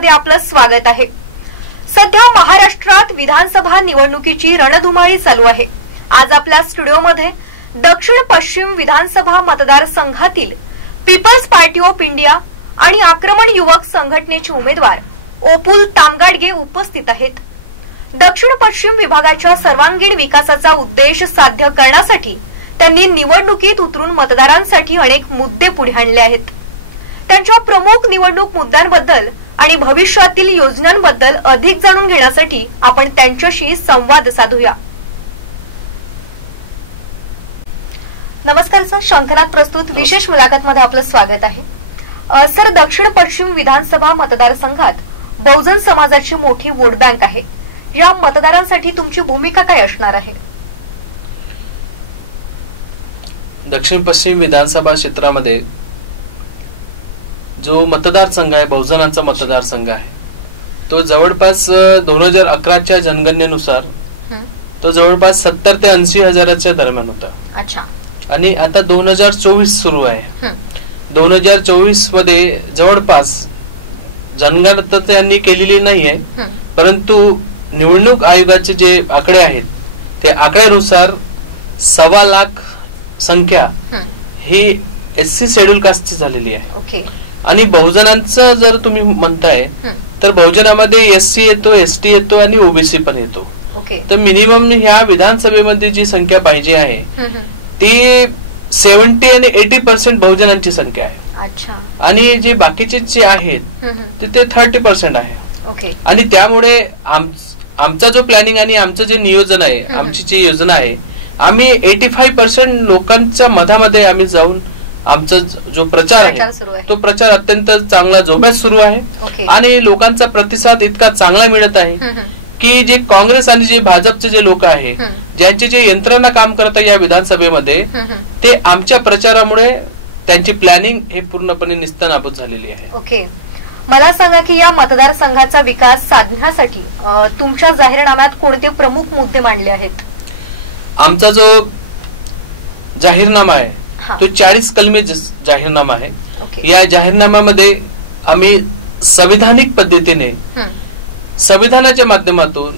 मध्ये आपलं स्वागत आहे। सध्या महाराष्ट्रात विधानसभा निवडणुकीची रणधुमाळी चालू आहे। आज आपल्या स्टुडिओमध्ये दक्षिण पश्चिम विधानसभा मतदारसंघातील पीपल्स पार्टी ऑफ इंडिया आणि आक्रमण युवक संघटनेचे उमेदवार ओपुल तामगाडगे उपस्थित आहेत। दक्षिण पश्चिम विभागाच्या सर्वांगीण विकासाचा उद्देश साध्य करण्यासाठी त्यांनी निवडणुकीत उतरून मतदारांसाठी अनेक मुद्दे पुढे आणले आहेत। त्यांच्या प्रमुख निवडणूक मुद्द्यांबद्दल आणि भविष्यातील योजनांबद्दल अधिक जाणून घेण्यासाठी आपण त्यांच्याशी संवाद साधूया। नमस्कार सर, शंखनाथ प्रस्तुत विशेष मुलाखत मध्ये आपलं स्वागत आहे। सर, दक्षिण पश्चिम विधानसभा मतदारसंघात बहुजन समाजाची मोठी वोट बँक आहे। या मतदारांसाठी तुमची भूमिका काय असणार आहे? दक्षिण पश्चिम विधानसभा क्षेत्रामध्ये जो मतदारसंघ आहे, बहुजनांचा मतदारसंघ आहे, तो जवळपास 2011च्या जनगणनेनुसार तो जवळपास 70 ते 80 हजाराच्या दरम्यान होता। अच्छा। आणि आता 2024 सुरू आहे। 2024 मध्ये जवळपास जनगणना त्यांनी केलेली नाहीये, परंतु निवडणूक आयोगाचे जे आकडे आहेत ते आकड्यानुसार 1.25 लाख संख्या ही SC शेड्यूल कास्टची झालेली आहे। ओके। आणि बहुजनांचं जर तुम्ही म्हणताय तर बहुजनामध्ये SC येतो, ST येतो आणि OBC पण येतो। तर मिनिमम ह्या विधानसभेमध्ये जी संख्या पाहिजे आहे ती 70 आणि 80% बहुजनांची संख्या आहे। अच्छा। आणि जे बाकीचे जे आहेत ते 30% आहे। आणि त्यामुळे आमचा जो प्लॅनिंग आणि आमचं जे नियोजन आहे, आमची जी योजना आहे, आम्ही 85% लोकांच्या मधामध्ये आम्ही जाऊन आमचा जो प्रचार आहे तो प्रचार अत्यंत चांगला जोमात सुरू आहे। आणि लोकांचा प्रतिसाद इतका चांगला मिळत आहे की जे काँग्रेस आणि जे भाजपचे जे लोक आहे, ज्यांचे जे यंत्रणा काम करतात या विधानसभेमध्ये, ते आमच्या प्रचारामुळे त्यांची प्लॅनिंग हे पूर्णपणे निस्तानाबूत झालेली आहे। ओके, मला सांगा की या मतदारसंघाचा विकास साधण्यासाठी तुमच्या जाहीरनाम्यात कोणते प्रमुख मुद्दे मांडले आहेत? आमचा जो जाहीरनामा आहे तो 40 कलमी जाहीरनामा आहे। या जाहीरनाम्यामध्ये आम्ही संविधानिक पद्धतीने संविधानाच्या माध्यमातून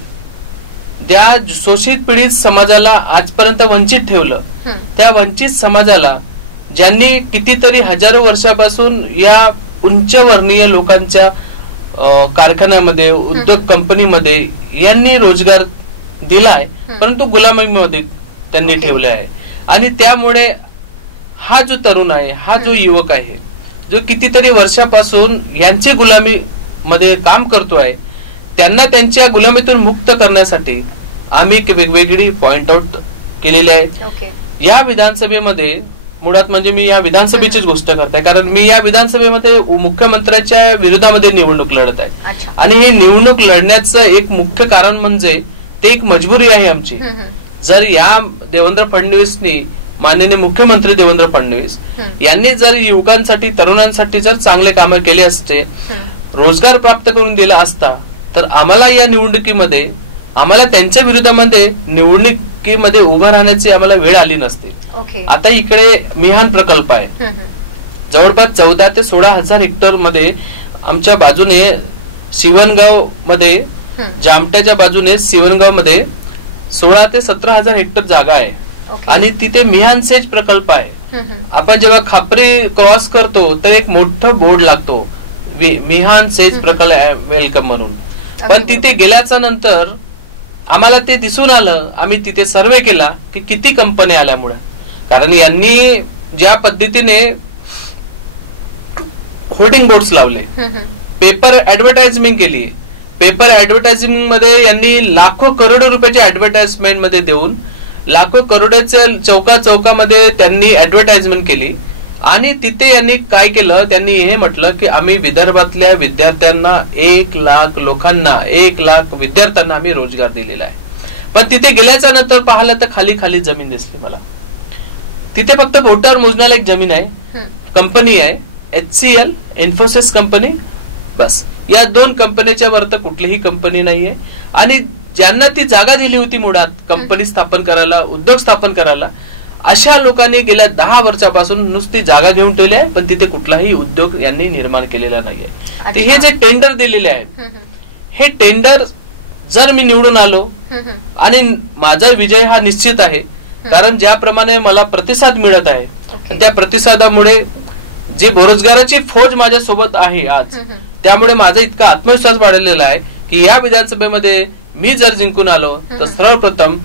त्या शोषित पीडित समाजाला आजपर्यंत वंचित ठेवलं, त्या वंचित समाजाला ज्यांनी कितीतरी हजारो वर्षापासून या उच्चवर्णीय लोकांच्या कारखान्यामध्ये, उद्योग कंपनीमध्ये यांनी रोजगार दिलाय, परंतु गुलामीमध्ये त्यांनी ठेवले आहे। आणि त्यामुळे हा जो तरुण आहे, हा जो युवक आहे, जो कितीतरी वर्षापासून यांची गुलामी मध्ये काम करतो आहे, त्यांना त्यांच्या गुलामीतून मुक्त करण्यासाठी आम्ही वेगवेगळी पॉइंट आउट केलेले आहे। या विधानसभेमध्ये मुळात म्हणजे मी या विधानसभेचीच गोष्ट करते, कारण मी या विधानसभेमध्ये मुख्यमंत्र्यांच्या विरोधामध्ये निवडणूक लढत आहे। आणि ही निवडणूक लढण्याचं एक मुख्य कारण म्हणजे ते एक मजबुरी आहे आमची। जर या देवेंद्र फडणवीसनी, माननीय मुख्यमंत्री देवेंद्र फडणवीस यांनी जर युवकांसाठी, तरुणांसाठी जर चांगले काम केले असते, रोजगार प्राप्त करून दिला असता, तर आम्हाला या निवडणुकीमध्ये, आम्हाला त्यांच्या विरोधामध्ये निवडणुकीमध्ये उभं राहण्याची आम्हाला वेळ आली नसते। आता इकडे मिहान प्रकल्प आहे, जवळपास 14 ते 16 हजार हेक्टर मध्ये आमच्या बाजूने सिवनगाव मध्ये, जामट्याच्या बाजूने सिवनगाव मध्ये 16 ते 17 हजार हेक्टर जागा आहे। आणि तिथे मिहान सेज प्रकल्प आहे। आपण जेव्हा खापरी क्रॉस करतो तर एक मोठं बोर्ड लागतो, मिहान सेज प्रकल्प वेलकम म्हणून। पण तिथे गेल्याच्या नंतर आम्हाला ते दिसून आलं, आम्ही तिथे सर्वे केला की किती कंपन्या आल्यामुळे, कारण यांनी ज्या पद्धतीने होर्डिंग बोर्ड्स लावले, पेपर ऍडव्हर्टाइजमेंट केली, पेपर ऍडव्हर्टाइजिंग मध्ये यांनी लाखो करोडो रुपयाच्या ऍडव्हर्टाइजमेंट मध्ये देऊन लाखो करोडोच्या चौका चौकामध्ये त्यांनी ऍडव्हर्टाइजमेंट केली। आणि तिथे यांनी काय केलं, त्यांनी हे म्हटलं की आम्ही विदर्भातल्या विद्यार्थ्यांना 1 लाख लोकांना, 1 लाख विद्यार्थ्यांना आम्ही रोजगार दिलेला आहे। पण तिथे गेल्याच्या नंतर पाहिलं तर खाली खाली जमीन दिसली मला। तिथे फक्त बोटावर मोजण्याला एक जमीन आहे, कंपनी आहे HCL, इन्फोसिस कंपनी, बस या 2 कंपनीच्या वर तर कुठलीही कंपनी नाहीये। आणि ज्यांना ती जागा दिली होती मुळात कंपनी स्थापन करायला, उद्योग स्थापन करायला, अशा लोकांनी गेल्या 10 वर्षापासून नुसती जागा घेऊन ठेवली आहे, पण तिथे कुठलाही उद्योग यांनी निर्माण केलेला नाहीये. हे जे टेंडर दिलेले आहे, हे टेंडर जर मी निवडून आलो आणि माझा विजय हा निश्चित आहे, कारण ज्याप्रमाणे मला प्रतिसाद मिळत आहे त्या प्रतिसादामुळे जी बेरोजगाराची फौज माझ्या सोबत आहे आज, त्यामुळे माझा इतका आत्मविश्वास वाढलेला आहे की या विधानसभेमध्ये मी जर जिंकून आलो तर सर्वप्रथम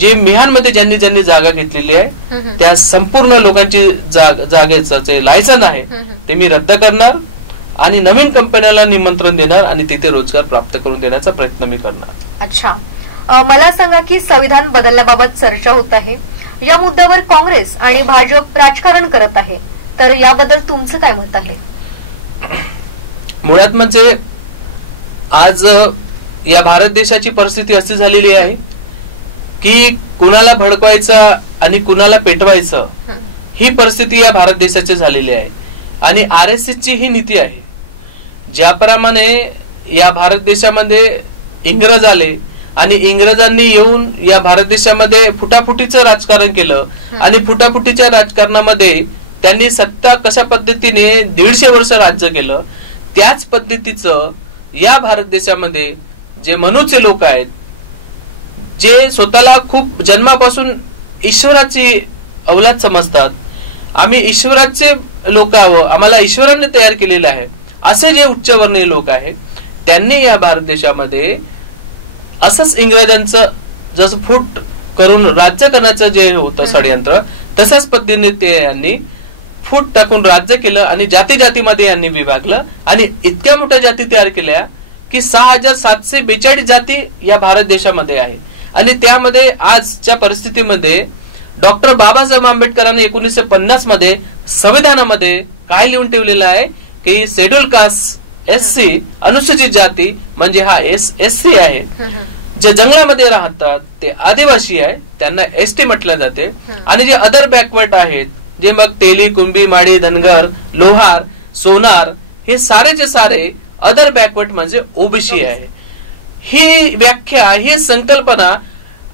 जे मिहानमध्ये ज्यांनी ज्यांनी जागा घेतलेली आहे त्या संपूर्ण लोकांची जागेचं जे लायसन आहे ते मी रद्द करणार आणि नवीन कंपन्याला निमंत्रण देणार आणि तिथे रोजगार प्राप्त करून देण्याचा प्रयत्न मी करणार. अच्छा, मला सांगा की संविधान बदलण्याबाबत चर्चा होत आहे, या मुद्द्यावर काँग्रेस आणि भाजप राजकारण करत आहे, तर याबद्दल तुमचं काय मत आहे? मुळात म्हणजे आज या भारत देशाची परिस्थिती अशी झालेली आहे की कुणाला भडकवायचं आणि कुणाला पेटवायचं ही परिस्थिती या भारत देशाची झालेली आहे. आणि RSS ची ही नीती आहे. ज्याप्रमाणे या भारत देशामध्ये इंग्रज आले आणि इंग्रजांनी येऊन या भारत देशामध्ये फुटाफुटीचं राजकारण केलं आणि फुटाफुटीच्या राजकारणामध्ये त्यांनी सत्ता कशा पद्धतीने 150 वर्ष राज्य केलं, त्याच पद्धतीचं या भारत देशामध्ये जे मनुष्य लोक आहेत, जे स्वतःला खूप जन्मापासून ईश्वराची औलाद समजतात, आम्ही ईश्वराचे लोक आहोत, आम्हाला ईश्वराने तयार केलेलं आहे, असे जे उच्चवर्णीय लोक आहेत त्यांनी या भारत देशामध्ये असंच इंग्रजांचं जसं फूट करून राज्य करण्याचं जे होतं षडयंत्र, तशाच पद्धतीने ते यांनी फूट टाकून राज्य केलं आणि जाती जातीमध्ये यांनी विभागलं आणि इतक्या मोठ्या जाती तयार केल्या की 6742 जाती या भारत देशामध्ये आहे. आणि त्यामध्ये आजच्या परिस्थितीमध्ये डॉक्टर बाबासाहेब आंबेडकरांनी 1950 मध्ये संविधानामध्ये काय लिहून ठेवलेलं आहे की शेड्यूल कास्ट SC अनुसूचित जाती म्हणजे हा SC आहे, जे जंगलामध्ये राहतात ते आदिवासी आहे त्यांना ST म्हटलं जाते, आणि जे अदर बॅकवर्ड आहेत जे मग तेली, कुंभी, माडी, धनगर, लोहार, सोनार हे सारेचे सारे अदर बॅकवर्ड म्हणजे OBC आहे. ही व्याख्या, ही संकल्पना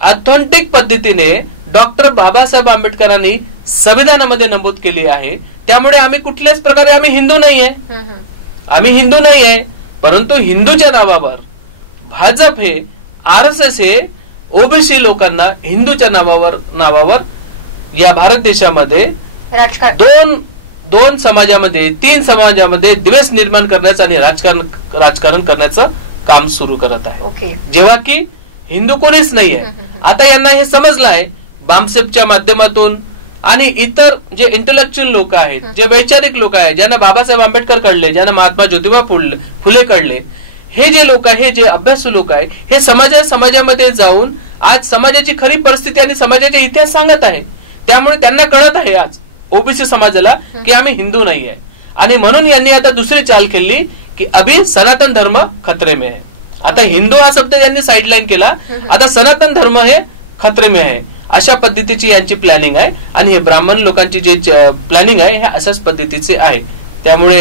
ऑथेंटिक पद्धतीने डॉक्टर बाबासाहेब आंबेडकरांनी संविधानामध्ये नमूद केली आहे. त्यामुळे आम्ही कुठल्याच प्रकारे आम्ही हिंदू नाही आहे, परंतु हिंदूच्या नावावर भाजप हे RSS हे OBC लोकांना हिंदूच्या नावावर या भारत देशामध्ये दोन समाजामध्ये 3 समाजामध्ये द्वेष निर्माण करण्याचं आणि राजकारण करण्याचं काम सुरू करत आहे, जेव्हा की हिंदू कोणीच नाहीये. आता यांना हे समजलं आहे बामसेपच्या माध्यमातून आणि इतर जे इंटेलेक्च्युअल लोक आहेत, जे वैचारिक लोक आहेत, ज्यांना बाबासाहेब आंबेडकर कळले, ज्यांना महात्मा ज्योतिबा फुले कळले, हे जे लोक आहे, हे जे अभ्यासू लोक आहे, हे समाजामध्ये जाऊन आज समाजाची खरी परिस्थिती आणि समाजाचा इतिहास सांगत आहे. त्यामुळे त्यांना कळत आहे आज OBC समाजाला की आम्ही हिंदू नाहीये, आणि म्हणून यांनी आता दुसरी चाल केली की अभी सनातन धर्म खतरे में है. आता हिंदू हा शब्द यांनी साइडलाईन केला, आता सनातन धर्म हे खतरे में है, अशा पद्धतीची यांची प्लॅनिंग आहे. आणि हे ब्राह्मण लोकांची जे प्लॅनिंग आहे हे अशाच पद्धतीचे आहे. त्यामुळे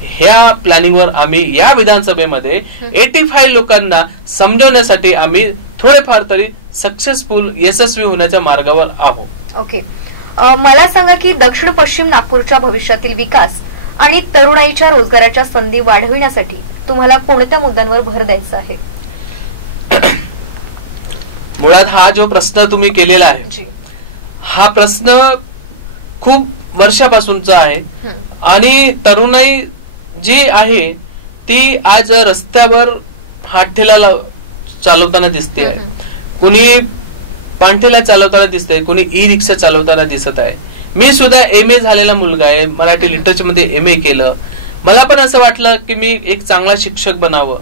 ह्या प्लॅनिंग वर आम्ही या विधानसभेमध्ये 85 लोकांना समजवण्यासाठी आम्ही थोडेफार तरी सक्सेसफुल यशस्वी होण्याच्या मार्गावर आहोत. ओके, मला सांगा की दक्षिण पश्चिम नागपूरच्या भविष्यातील विकास आणि तरुणाईच्या रोजगाराच्या संधी वाढविण्यासाठी तुम्हाला कोणत्या मुद्द्यांवर भर द्यायचा आहे? मुळात हा जो प्रश्न तुम्ही केलेला आहे, हा प्रश्न खूप वर्षापासूनचा आहे. आणि तरुणाई जी आहे ती आज रस्त्यावर हातठेला चालवताना दिसते आहे, कुणी पांठेला चालवताना दिसतंय, कुणी ई-रिक्षा चालवताना दिसत आहे. मी सुद्धा MA झालेला मुलगा आहे, मराठी लिटरेचर मध्ये MA केलं. मला पण असं वाटलं की मी एक चांगला शिक्षक बनावं,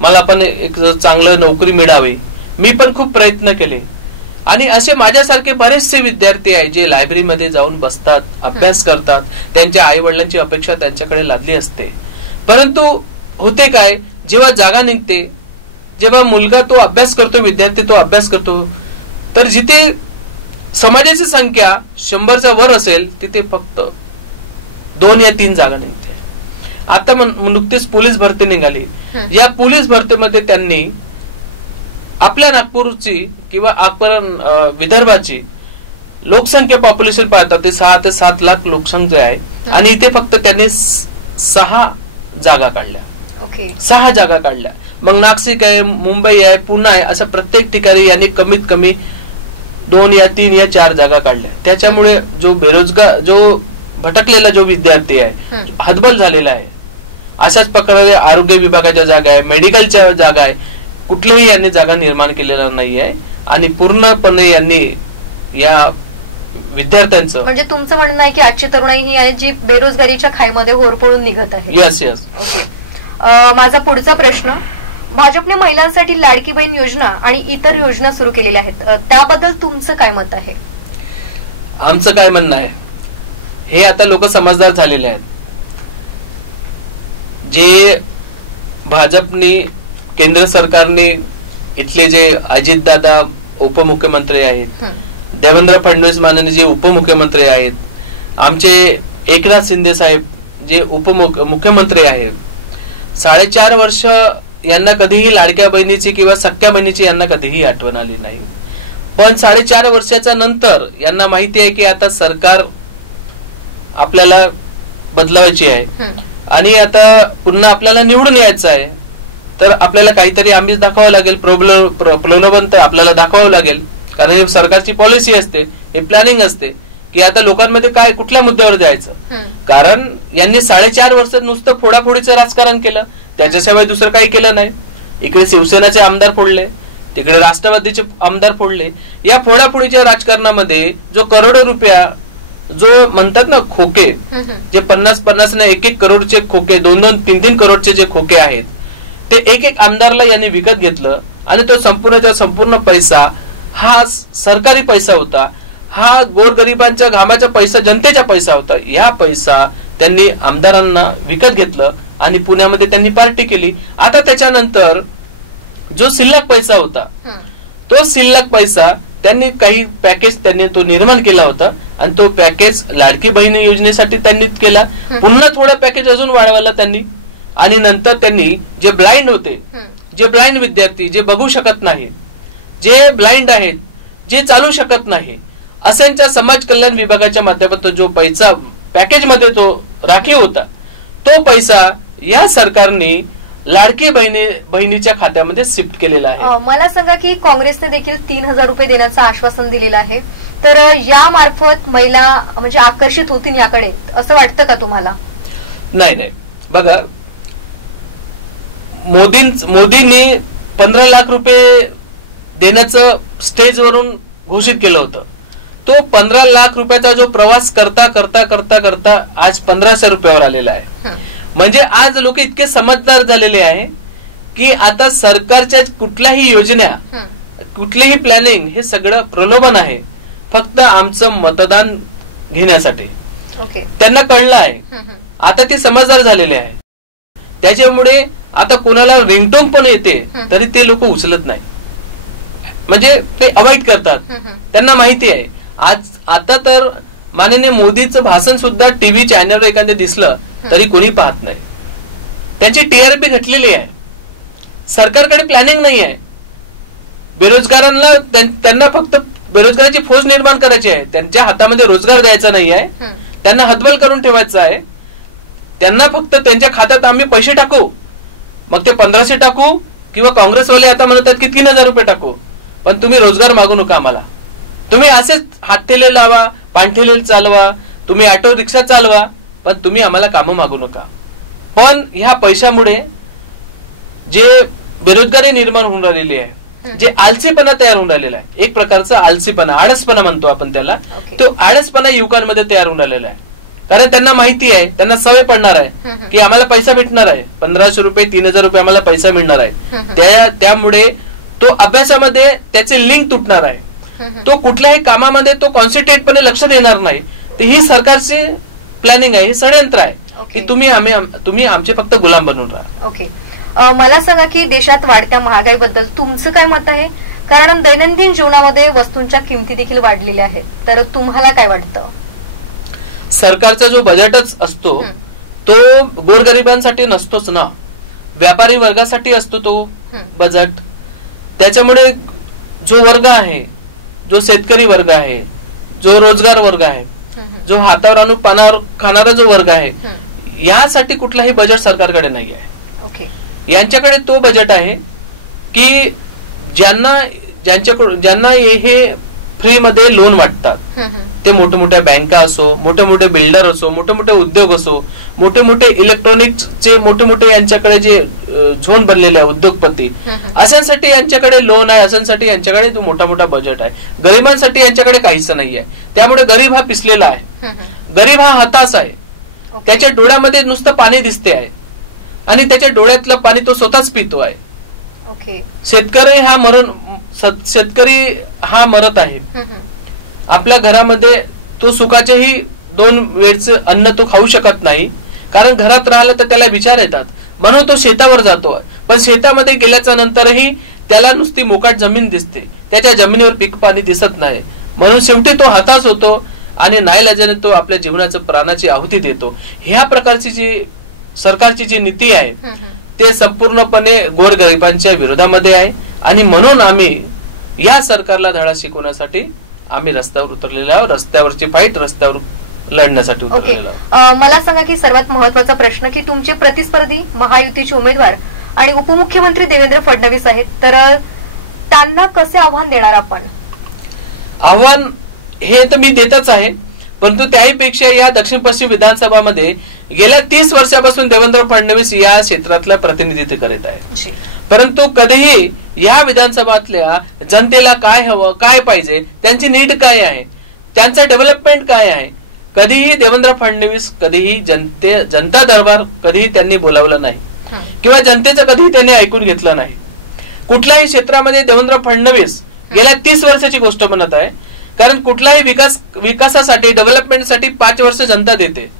मला पण एक चांगलं नोकरी मिळावी. मी पण खूप प्रयत्न केले आणि असे माझ्यासारखे बरेचसे विद्यार्थी आहेत जे लायब्ररीमध्ये जाऊन बसतात, अभ्यास करतात, त्यांच्या आई वडिलांची अपेक्षा त्यांच्याकडे लादली असते. परंतु होते काय, जेव्हा जागा निघते, जेव्हा मुलगा तो अभ्यास करतो, विद्यार्थी तो अभ्यास करतो, तर जिथे समाजाची संख्या 100च्या वर असेल तिथे फक्त 2 या 3 जागा निघते. आता नुकतीच पोलीस भरती निघाली. या पोलीस भरतीमध्ये त्यांनी आपल्या नागपूरची किंवा विदर्भाची लोकसंख्या पॉप्युलेशन पाहता ते 6 ते 7 लाख लोकसंख्या आहे आणि इथे फक्त त्यांनी 6 जागा काढल्या. 6 जागा काढल्या. मग नाशिक आहे, मुंबई आहे, पुणे आहे, असं प्रत्येक ठिकाणी यांनी कमीत कमी 2 या 3 या 4 जागा काढल्या. त्याच्यामुळे जो बेरोजगार, जो भटकलेला जो विद्यार्थी आहे, हतबल झालेला आहे. अशाच प्रकारे आरोग्य विभागाच्या जागा आहे, मेडिकलच्या जागा आहे, कुठल्याही यांनी जागा निर्माण केलेला नाही आहे आणि पूर्णपणे यांनी या विद्यार्थ्यांचं, म्हणजे तुमचं म्हणणं आहे की आजची तरुणाई ही आहे जी बेरोजगारीच्या खाईमध्ये होरपळून निघत आहे. Yes yes. माझा पुढचा प्रश्न, भाजपने महिलांसाठी लाडकी बहीण योजना आणि इतर योजना सुरू केलेल्या आहेत, त्याबद्दल तुमचं काय मत आहे? आमचं काय म्हणणं आहे, हे आता लोक समजदार झालेले आहेत. जे भाजपने, केंद्र सरकारने, इथले जे अजितदादा उपमुख्यमंत्री आहेत, देवेंद्र फडणवीस माननीय जे उपमुख्यमंत्री आहेत, आमचे एकनाथ शिंदे साहेब जे उपमुख्यमंत्री आहेत, 4.5 वर्ष यांना कधीही लाडक्या बहिणीची किंवा सख्या बहिणीची यांना कधीही आठवण आली नाही. पण 4.5 वर्षाच्या नंतर यांना माहिती आहे की आता सरकार आपल्याला बदलावायची आहे आणि आता पुन्हा आपल्याला निवडून यायचं आहे, तर आपल्याला काहीतरी आम्हीच दाखवावं लागेल, प्रलोभन तर आपल्याला दाखवावं लागेल. कारण हे सरकारची पॉलिसी असते, हे प्लॅनिंग असते की आता लोकांमध्ये काय, कुठल्या मुद्द्यावर जायचं. कारण यांनी 4.5 वर्ष नुसतं फोडाफोडीचं राजकारण केलं, त्याच्याशिवाय दुसरं काही केलं नाही. इकडे शिवसेनाचे आमदार फोडले, तिकडे राष्ट्रवादीचे आमदार फोडले. या फोडाफोडीच्या राजकारणामध्ये जो करोडो रुपया, जो म्हणतात ना खोके, जे 50-50 ने 1-1 करोडचे खोके, 2-2, 3-3 करोडचे जे खोके आहेत, ते एक आमदारला यांनी विकत घेतलं आणि तो संपूर्ण पैसा हा सरकारी पैसा होता, हा गोरगरिबांच्या घामाचा पैसा, जनतेचा पैसा होता. या पैसा त्यांनी आमदारांना विकत घेतलं आणि पुण्यामध्ये त्यांनी पार्टी केली. आता त्याच्यानंतर जो शिल्लक पैसा होता, तो शिल्लक पैसा त्यांनी काही पॅकेज त्यांनी तो निर्माण केला होता आणि तो पॅकेज लाडकी बहीण योजनेसाठी त्यांनी केला. पुन्हा थोडं पॅकेज अजून वाढवायला त्यांनी, आणि नंतर त्यांनी जे ब्लाइंड होते, जे ब्लाइंड विद्यार्थी, जे बघू शकत नाही, जे ब्लाइंड आहेत, जे चालू शकत नाही, अशांच्या समाज कल्याण विभागाच्या माध्यमातून जो पैसा पॅकेज मध्ये तो राखीव होता, तो पैसा या सरकारने लाडकी बहिणीच्या खात्यामध्ये शिफ्ट केलेला आहे. मला सांगा की काँग्रेसने देखील 3,000 रुपये देण्याचं आश्वासन दिलेलं आहे, तर या मार्फत महिला म्हणजे आकर्षित होतील याकडे, असं वाटतं का तुम्हाला? नाही. बघा, मोदींनी 15 लाख रुपये देण्याचं स्टेजवरून घोषित केलं होतं. तो 15 लाख रुपयाचा जो प्रवास करता करता करता करता आज 1500 रुपयावर आलेला आहे. म्हणजे आज लोक इतके समजदार झालेले आहे की आता सरकारच्या कुठल्याही योजना, कुठलीही प्लॅनिंग, हे सगळं प्रलोभन आहे, फक्त आमचं मतदान घेण्यासाठी. त्यांना कळलं आहे, आता ते समजदार झालेले आहे. त्याच्यामुळे आता कोणाला रिंगटोन पण येते तरी ते लोक उचलत नाही, म्हणजे ते अवॉइड करतात. त्यांना माहिती आहे. आता तर माननीय मोदीचं भाषण सुद्धा टीव्ही चॅनलवर एखादं दिसलं तरी कोणी पाहत नाही. त्यांची टीआरपी घटलेली आहे. सरकारकडे प्लॅनिंग नाही आहे. बेरोजगारांना, त्यांना फक्त बेरोजगाराची फौज निर्माण करायची आहे. त्यांच्या हातामध्ये रोजगार द्यायचा नाही आहे, त्यांना हतबल करून ठेवायचं आहे. त्यांना फक्त त्यांच्या खात्यात आम्ही पैसे टाकू, मग ते 1500 टाकू किंवा काँग्रेसवाले आता म्हणतात की 3000 रुपये टाकू, पण तुम्ही रोजगार मागू नका आम्हाला. तुम्ही असेच हातठेले लावा, पाणठेले चालवा, तुम्ही ऑटो रिक्षा चालवा, पण तुम्ही आम्हाला कामं मागू नका. पण ह्या पैशामुळे जे बेरोजगारी निर्माण होऊन राहिलेली आहे, जे आळसीपणा तयार होऊन राहिलेला आहे, एक प्रकारचा आळसीपणा, आळसपणा म्हणतो आपण त्याला, तो आळसपणा युवकांमध्ये तयार होऊन राहिलेला आहे. कारण त्यांना माहिती आहे, त्यांना सवय पडणार आहे की आम्हाला पैसा भेटणार आहे, 1500 रुपये 3000 रुपये आम्हाला पैसा मिळणार आहे. त्यामुळे तो अभ्यासामध्ये त्याचे लिंक तुटणार आहे. तो कुठल्याही कामामध्ये तो कॉन्सन्ट्रेटपणे लक्ष देणार नाही. तर ही सरकारची प्लॅनिंग आहे, हे षडयंत्र आहे की तुम्ही आमचे फक्त गुलाम बनून राहा. ओके, मला सांगा की देशात वाढत्या महागाईबद्दल तुमचं काय मत आहे? कारण दैनंदिन जीवनामध्ये वस्तूंच्या किमती देखील वाढलेल्या आहेत, तर तुम्हाला काय वाटतं? सरकारचा जो बजेटच असतो तो गोरगरिबांसाठी नसतोच ना, व्यापारी वर्गासाठी असतो तो बजेट. त्याच्यामुळे जो वर्ग आहे, जो शेतकरी वर्ग आहे, जो रोजगार वर्ग आहे, जो हातावर आणून पानावर खाणारा जो वर्ग आहे, यासाठी कुठलाही बजेट सरकारकडे नाही आहे. यांच्याकडे तो बजेट आहे की ज्यांना हे फ्री मध्ये लोन वाटतात, ते मोठे मोठ्या बँका असो, मोठे मोठे बिल्डर असो, मोठे मोठे उद्योग असो, मोठे मोठे इलेक्ट्रॉनिक्सचे मोठे मोठे यांच्याकडे जे झोन बनलेले आहे उद्योगपती, अशांसाठी यांच्याकडे लोन आहे, अशांसाठी यांच्याकडे जो मोठा मोठा बजेट आहे. गरिबांसाठी यांच्याकडे काहीच नाही आहे. त्यामुळे गरीब हा पिसलेला आहे, गरीब हा हताश आहे. त्याच्या डोळ्यामध्ये नुसतं पाणी दिसते आहे आणि त्याच्या डोळ्यातलं पाणी तो स्वतःच पितो आहे. शेतकरी हा मरत आहे. आपल्या घरामध्ये तो सुखाचेही 2 वेळचं अन्न तो खाऊ शकत नाही, कारण घरात राहिलं तर त्याला विचार येतात, म्हणून तो शेतावर जातो. पण शेतामध्ये गेल्याच्या नंतरही त्याला नुसती मोकाट जमीन दिसते, त्याच्या जमिनीवर पीक पाणी दिसत नाही. म्हणून शेवटी तो हताश होतो आणि नाईलाजाने तो आपल्या जीवनाचं प्राणाची आहुती देतो. ह्या प्रकारची जी सरकारची जी नीती आहे ते संपूर्णपणे गोरगरिबांच्या विरोधामध्ये आहे. आणि म्हणून आम्ही या सरकारला धडा शिकवण्यासाठी आम्ही रस्त्यावर उतरलेलो आहोत. रस्त्यावरची फाईट रस्त्यावर लढण्यासाठी उतरलेलो आहोत. मला सांगा की सर्वात महत्वाचा प्रश्न की तुमचे प्रतिस्पर्धी महायुतीचे उमेदवार आणि उपमुख्यमंत्री देवेंद्र फडणवीस आहेत, तर त्यांना कसे आव्हान देणार आपण? आव्हान हे तर मी देतच आहे, परंतु त्याहीपेक्षा या दक्षिण पश्चिम विधानसभामध्ये गेल्या 30 वर्षापासून देवेंद्र फडणवीस या क्षेत्रातलं प्रतिनिधित्व करीत आहे. परंतु कधीही या विधानसभातल्या जनतेला काय हवं, काय पाहिजे, त्यांची नीड काय आहे, त्यांचं डेव्हलपमेंट काय आहे, कधीही देवेंद्र फडणवीस कधीही जनता दरबार कधीही त्यांनी बोलावलं नाही किंवा जनतेचं कधीही त्यांनी ऐकून घेतलं नाही. कुठल्याही क्षेत्रामध्ये देवेंद्र फडणवीस गेल्या 30 वर्षाची गोष्ट म्हणत आहे, कारण कुठलाही विकासासाठी डेव्हलपमेंटसाठी 5 वर्ष जनता देते,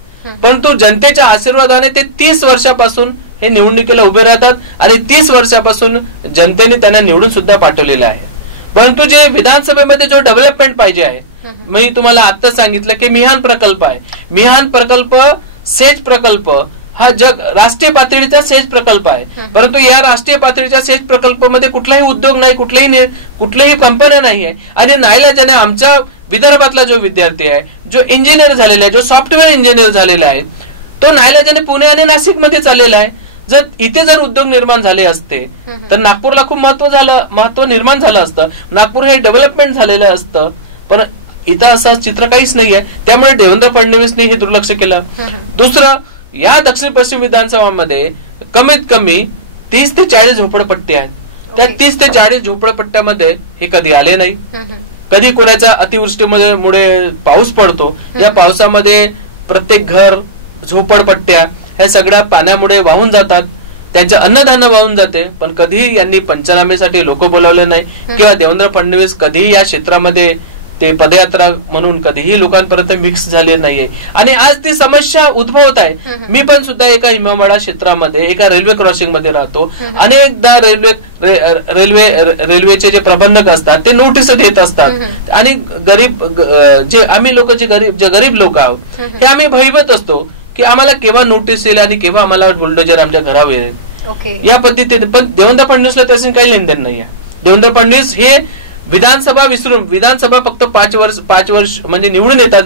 परंतु जनतेच्या आशीर्वादाने ते 30 वर्षापासून हे निवडणुकीला उभे राहतात आणि 30 वर्षापासून जनतेने त्यांना निवडून सुद्धा पाठवलेलं आहे. परंतु जे विधानसभेमध्ये जो डेव्हलपमेंट पाहिजे आहे, मी तुम्हाला आता सांगितलं की मिहान प्रकल्प आहे. मिहान प्रकल्प सेच प्रकल्प हा राष्ट्रीय पातळीचा सेच प्रकल्प आहे, परंतु या राष्ट्रीय पातळीच्या सेच प्रकल्पामध्ये कुठलाही उद्योग नाही, कुठल्याही कंपन्या नाही आहे. आणि नाईलाजाने आमच्या विदर्भातला जो विद्यार्थी आहे, जो इंजिनियर झालेला आहे, जो सॉफ्टवेअर इंजिनियर झालेला आहे, तो नाईलाजाने पुणे आणि नाशिक मध्ये चाललेला आहे. इथे जर उद्योग निर्माण झाले असते तर नागपूरला खूप महत्व निर्माण झालं असतं, नागपूर हे डेव्हलपमेंट झालेलं असतं. पण इथं असं चित्र काहीच नाहीये. त्यामुळे देवेंद्र फडणवीसने हे दुर्लक्ष केलं. दुसरं, या दक्षिण पश्चिम विधानसभामध्ये कमीत कमी 30 ते 40 झोपडपट्टी आहेत. त्या 30 ते 40 झोपडपट्ट्यामध्ये हे कधी आले नाही. कधी कोणाच्या अतिवृष्टीमुळे पाऊस पडतो, या पावसामध्ये प्रत्येक घर, झोपडपट्ट्या ह्या सगळ्या पाण्यामुळे वाहून जातात, त्यांचं अन्नधान्य वाहून जाते. पण कधीही यांनी पंचनामेसाठी लोक बोलावले नाही किंवा देवेंद्र फडणवीस कधीही या क्षेत्रामध्ये ते पदयात्रा म्हणून कधीही लोकांपर्यंत मिक्स झाले नाहीये. आणि आज ती समस्या उद्भवत आहे. मी पण सुद्धा एका हिमामाळा क्षेत्रामध्ये एका रेल्वे क्रॉसिंग मध्ये राहतो. अनेकदा रेल्वेचे जे प्रबंधक असतात ते नोटीस देत असतात आणि आम्ही लोक जे गरीब लोक आहोत हे आम्ही भयभीत असतो की आम्हाला केव्हा नोटीस येईल आणि केव्हा आम्हाला बुलडोजर आमच्या घरावर येईल या पद्धतीने. पण देवेंद्र फडणवीसला त्याचे काही लेनदेन नाही आहे. देवेंद्र फडणवीस हे विधानसभा विसरून, विधानसभा फक्त 5 वर्ष म्हणजे निवडून येतात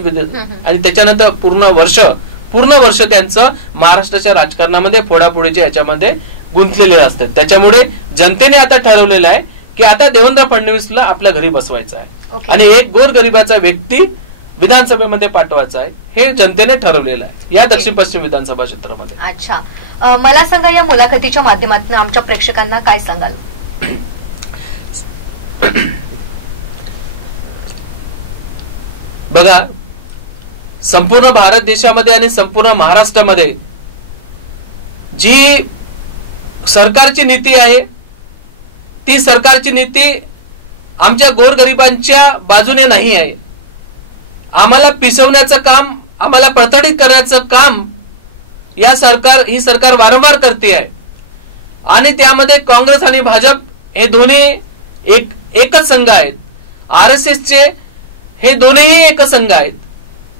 आणि त्याच्यानंतर पूर्ण वर्ष त्यांचं महाराष्ट्राच्या राजकारणामध्ये फोडाफोडीच्या याच्यामध्ये गुंतलेले असतात. त्याच्यामुळे जनतेने आता ठरवलेलं आहे की आता देवेंद्र फडणवीसला आपल्या घरी बसवायचं आहे आणि एक गोरगरिबाचा व्यक्ती विधानसभेमध्ये पाठवायचा आहे, हे जनतेने ठरवलेलं आहे या दक्षिण पश्चिम विधानसभा क्षेत्रामध्ये. अच्छा, मला सांगा, या मुलाखतीच्या माध्यमातून आमच्या प्रेक्षकांना काय सांगाल? बघा, संपूर्ण भारत देशामध्ये आणि संपूर्ण महाराष्ट्रामध्ये जी सरकारची नीती आहे, ती सरकारची नीती आमच्या गोरगरिबांच्या बाजूने नाही आहे. आम्हाला पिसवण्याचं काम, आम्हाला प्रताडित करण्याचं काम ही सरकार वारंवार करते आहे. आणि त्यामध्ये काँग्रेस आणि भाजप हे दोन्ही एकच संघ आहेत. RSS चे हे दोन्हीही एकच संघ आहेत.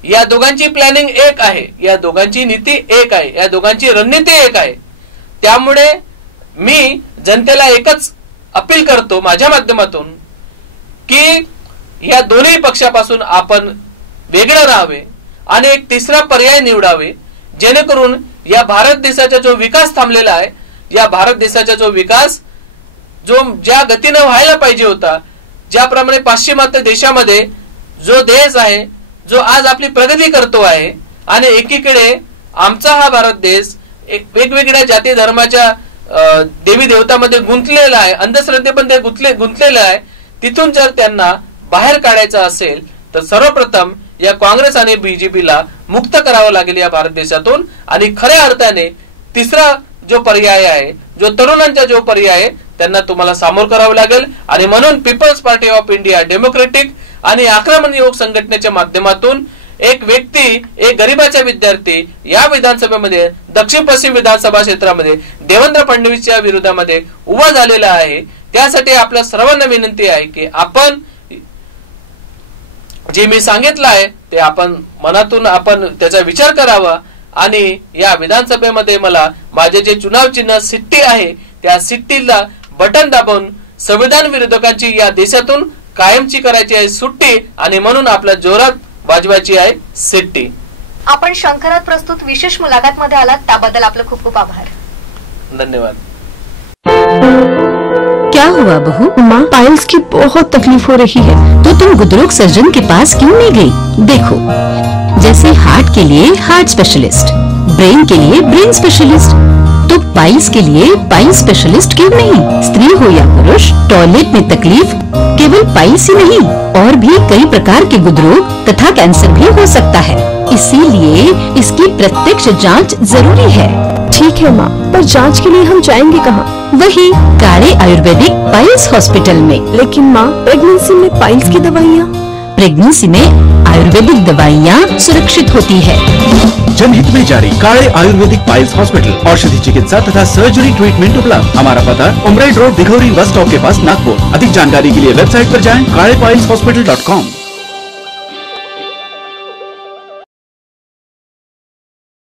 या दोघांची प्लॅनिंग एक आहे, या दोघांची नीती एक आहे, या दोघांची रणनीती एक आहे. त्यामुळे मी जनतेला एकच अपील करतो माझ्या माध्यमातून की या दोन्ही पक्षापासून आपण वेगळं राहावे आणि एक तिसरा पर्याय निवडावे, जेणेकरून या भारत देशाचा जो विकास थांबलेला आहे, या भारत देशाचा जो विकास जो ज्या गतीने व्हायला पाहिजे होता, ज्याप्रमाणे पाश्चिमात्य देशामध्ये जो देश आहे जो आज आपली प्रगती करतो आहे आणि एकीकडे आमचा हा भारत देश वेगवेगळ्या जाती धर्माच्या देवी देवतांमध्ये गुंतलेला आहे, अंधश्रद्धेमध्ये गुंतलेला आहे, तिथून जर त्यांना बाहेर काढायचं असेल तर सर्वप्रथम या काँग्रेस आणि बीजेपीला मुक्त करावं लागेल या भारत देशातून. आणि खऱ्या अर्थाने तिसरा जो पर्याय आहे, जो तरुणांचा जो पर्याय आहे, त्यांना तुम्हाला सामोर करावं लागेल. आणि म्हणून Peoples Party of India Democratic आणि आक्रमण योग संघटनेच्या माध्यमातून एक व्यक्ती, एक गरीबाचा विद्यार्थी या विधानसभेमध्ये, दक्षिण पश्चिम विधानसभा क्षेत्रामध्ये देवेंद्र फडणवीसच्या विरोधामध्ये उभा झालेला आहे. त्यासाठी आपल्या सर्वांना विनंती आहे की आपण जे मी सांगितलं आहे ते आपण मनातून आपण त्याचा विचार करावा आणि या विधानसभेमध्ये मला माझे जे चुनाव चिन्ह सिट्टी आहे त्या सिट्टीला बटन दाबून संविधान विरोधकांची या देशातून कायमची करायची आहे सुट्टी आणि म्हणून आपल्या जोरात वाजवायची आहे सिट्टी. आपण शंकरात प्रस्तुत विशेष मुलाखत मध्ये आलात त्याबद्दल आपलं खूप खूप आभार. धन्यवाद. क्या हुआ बहू? माँ, पाइल्स की बहुत तकलीफ हो रही है. तो तुम गुदरोग सर्जन के पास क्यों नहीं गई? देखो, जैसे हार्ट के लिए हार्ट स्पेशलिस्ट, ब्रेन के लिए ब्रेन स्पेशलिस्ट, तो पाइल्स के लिए पाइल्स स्पेशलिस्ट क्यों नहीं? स्त्री हो या पुरुष, टॉयलेट में तकलीफ केवल पाइल्स ही नहीं और भी कई प्रकार के गुदरोग तथा कैंसर भी हो सकता है. इसीलिए इसकी प्रत्यक्ष जांच जरूरी है. ठीक है माँ, पर जांच के लिए हम जाएंगे कहाँ? वही काड़े आयुर्वेदिक पाइल्स हॉस्पिटल में. लेकिन माँ, प्रेगनेंसी में पाइल्स की दवाइयाँ? प्रेगनेंसी में आयुर्वेदिक दवाइयाँ सुरक्षित होती है. जनहित में जारी काड़े आयुर्वेदिक पाइल्स हॉस्पिटल, औषधि चिकित्सा तथा सर्जरी ट्रीटमेंट उपलब्ध. हमारा पता उमराइड रोड, दिघौरी बस स्टॉप के पास, नागपुर. अधिक जानकारी के लिए वेबसाइट पर जाएं kadepailshhospital.com.